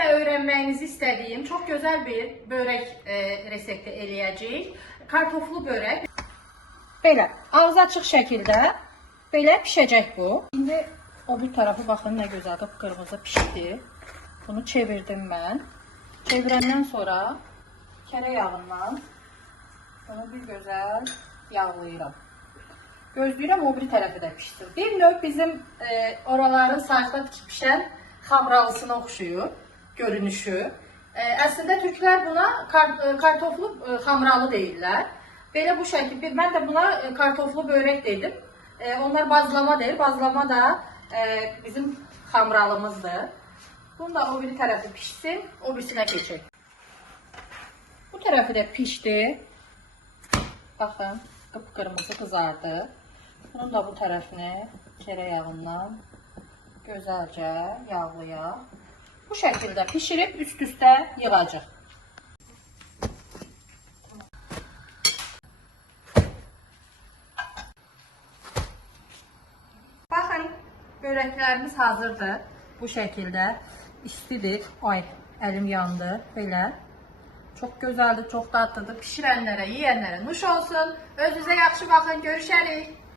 də öyrənməyinizi istədiyim çox gözəl bir börək resepti eləyəcəyik. Kartoflu börək. Belə, ağzı açıq şəkildə belə pişəcək bu. İndi o bir tərəfi baxın nə gözəl qıpqırmızı pişdi. Bunu çevirdim mən. Çevirəndən sonra kərə yağından bunu bir gözəl yağlayıram. Gözləyirəm o bir tərəfi də pişsin. Bir növ bizim oraların sacda pişən xamralısına oxşuyur görünüşü. Əslində türklər buna kartoflu xamralı deyirlər. Belə bu şəkildə. Mən də buna kartoflu börək dedim. Onlar bazlama deyir. Bazlama da bizim xamralımızdır. Bunu da o bir tərəfi pişsin, o birisinə keçək. Bu tərəfi də pişdi. Baxın, qıpqırmızı qızardı. Bunun da bu tərəfini kərə yağından gözəlcə yağlayaq. Bu şəkildə pişirib üst-üstə yığacaq. Baxın, börəklərimiz hazırdır. Bu şəkildə istidir. Ay, əlim yandı. Belə. Çox gözəldir, çox dadlıdır. Pişirənlərə, yeyənlərə nuş olsun. Özünüzə yaxşı baxın. Görüşərik.